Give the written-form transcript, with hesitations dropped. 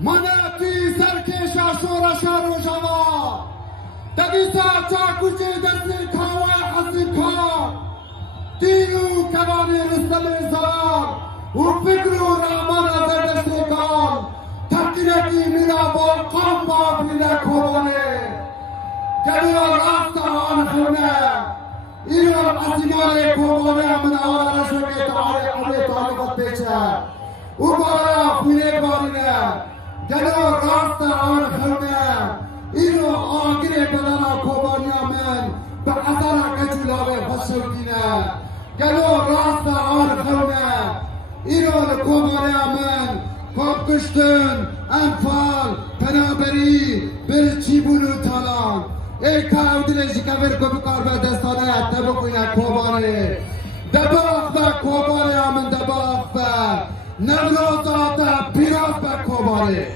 Manati Sarkesha Shorasha Rojava Tagisa Chakuche Dasi Kawa Hasikha Tinu Kavani Ristale Salam Ufikru Ramana Zedesikan Takirati Mirabol Kamba Bila Kovane Gadua Rasta Anhune İran Asimare Kovane Amna Arashoke Tare Abe Tare Vattecha Ubara Fule Barine Gadua Rasta Anhune İro Agire Bedana Kovane Amen Ba'asara Kachulave Fashodine Gadua Rasta Anhune İran Kovane Amen Korkuştun Enfal Penaberi Belçibulu Talan ای کاودل شکافر کو بکار به دستانه تبو یا کوبانه دباغ به کوبانه آمن دباغ به نمروزات پیراز به کوبانه